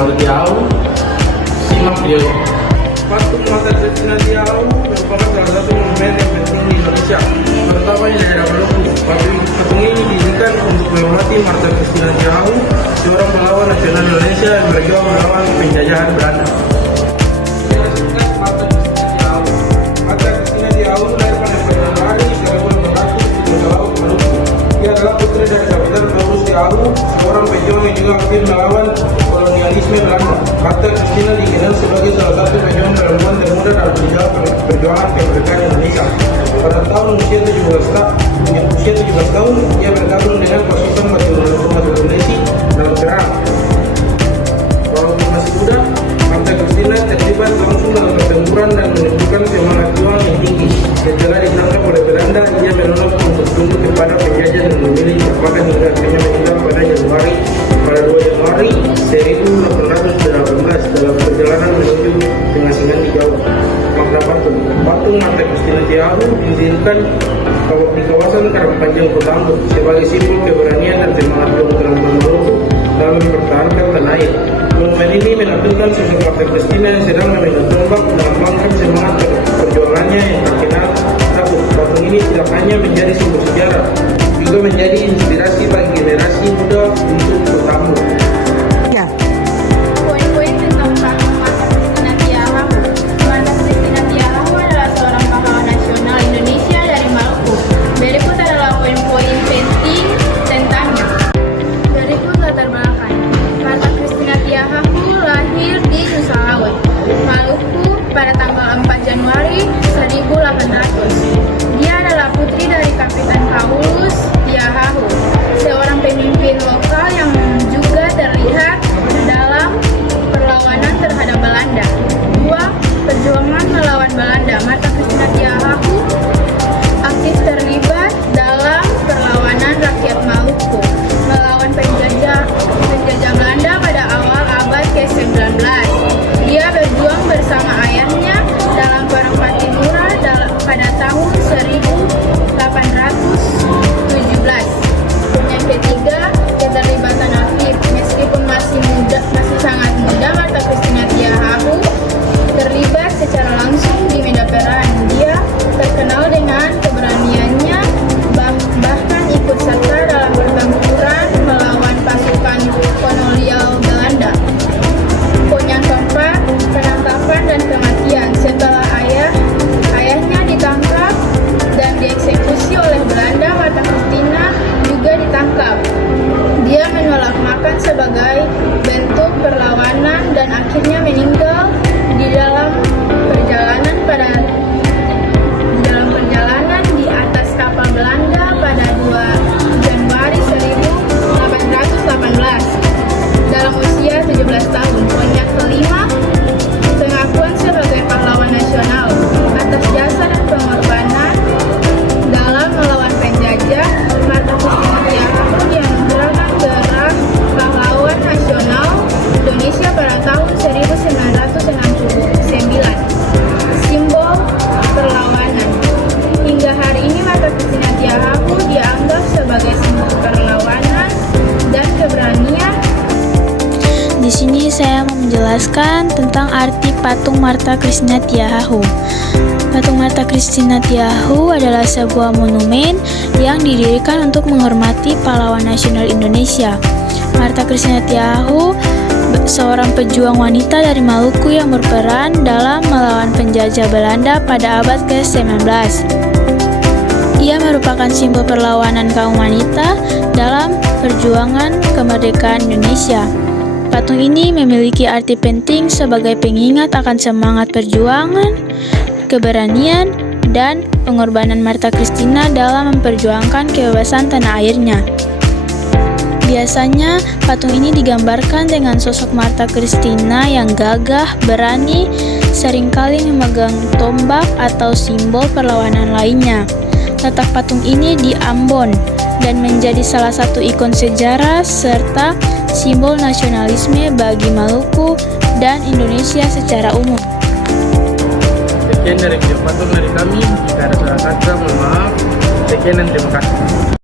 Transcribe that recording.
Muhammad Diau. Simak videonya. Patung Marta Christina Diau merupakan salah satu monumen yang penting di Indonesia, terutama di daerah Maluku. Patung ini didirikan untuk menghormati Marta Christina Diau, seorang pahlawan nasional Indonesia yang berjuang melawan penjajahan Belanda. Marta Christina Diau lahir pada Januari 1871 Maluku. Dia adalah putri dari Kapten Paulus Diau, seorang pejuang yang juga aktif melawan kolonialisme Belanda. Marta Christina dikenal sebagai salah satu pejuang perempuan termuda dalam perjuangan kemerdekaan Indonesia. Pada tahun usia 17 tahun, ia bergabung dengan pasukan Batu Lesi dalam perang. Walaupun masih muda, Marta Christina terlibat langsung dalam pertempuran dan menunjukkan semangat juang yang tinggi. Setelah ditangkap oleh Belanda, ia menolak untuk tunduk kepada penjajah dan memilih berpakat hingga akhirnya meninggal pada 2 Januari 1818 dalam perjalanan menuju pengasingan di Jawa. Makna patung Marta Christina Diau didirikan di kawasan Karangpanjang Kota Ambon sebagai simbol keberanian dan semangat perempuan Maluku dalam mempertahankan tanah air. Monumen ini menampilkan sosok Marta Christina yang sedang memegang tombak melambangkan semangat perjuangannya yang tak kenal takut. Patung ini tidak hanya menjadi simbol sejarah, juga menjadi inspirasi bagi generasi muda untuk bertamu. Poin-poin tentang patung Marta Christina Diau. Marta Christina Diau adalah seorang pahlawan nasional Indonesia dari Maluku. Berikut adalah poin-poin penting tentangnya. Berikut latar belakang. Marta Christina Diau lahir di Nusa Lawet, Maluku pada tanggal 4 Januari 1800. Dia adalah putri dari Kapitan Paulus Diau, seorang pemimpin lokal yang juga terlihat dalam perlawanan terhadap Belanda. 2. Perjuangan melawan Belanda. Marta Christina Diau aktif terlibat dalam perlawanan rakyat Maluku melawan penjajah Belanda pada awal abad ke-19. Dia berjuang bersama ayahnya dalam perang Patimura pada tahun 1817. Yang ketiga, keterlibatan aktif. Meskipun masih sangat muda, Marta Christina Diau terlibat secara langsung di medan perang. Dia terkenal dengan keberaniannya, bahkan ikut serta dalam pertempuran melawan pasukan kolonial Belanda. Poin yang keempat, penangkapan dan kematian. Setelah ayahnya ditangkap dan dieksekusi oleh Belanda, Marta Christina juga ditangkap. Dia menolak makan sebagai bentuk perlawanan dan akhirnya meninggal di dalam perjalanan di atas kapal Belanda pada 2 Januari 1818 dalam usia 17 tahun. Poin yang kelima, pengakuan sebagai pahlawan nasional atas jasa dan pengorbanan dalam melawan penjajah. Marta Christina Diau dianugerahkan gelar pahlawan nasional Indonesia pada tahun 1969, simbol perlawanan. Hingga hari ini Marta Christina Diau dianggap sebagai simbol perlawanan dan keberanian. Di sini saya mau menjelaskan tentang arti patung Marta Christina Diau. Patung Marta Christina Diau adalah sebuah monumen yang didirikan untuk menghormati pahlawan nasional Indonesia. Marta Christina Diau seorang pejuang wanita dari Maluku yang berperan dalam melawan penjajah Belanda pada abad ke-19. Ia merupakan simbol perlawanan kaum wanita dalam perjuangan kemerdekaan Indonesia. Patung ini memiliki arti penting sebagai pengingat akan semangat perjuangan, keberanian, dan pengorbanan Marta Christina dalam memperjuangkan kebebasan tanah airnya. Biasanya, patung ini digambarkan dengan sosok Marta Christina yang gagah, berani, seringkali memegang tombak atau simbol perlawanan lainnya. Letak patung ini di Ambon dan menjadi salah satu ikon sejarah serta simbol nasionalisme bagi Maluku dan Indonesia secara umum. Sekian dari video patung dari kami. Jika ada salah kata, mohon maaf. Sekian dan terima kasih.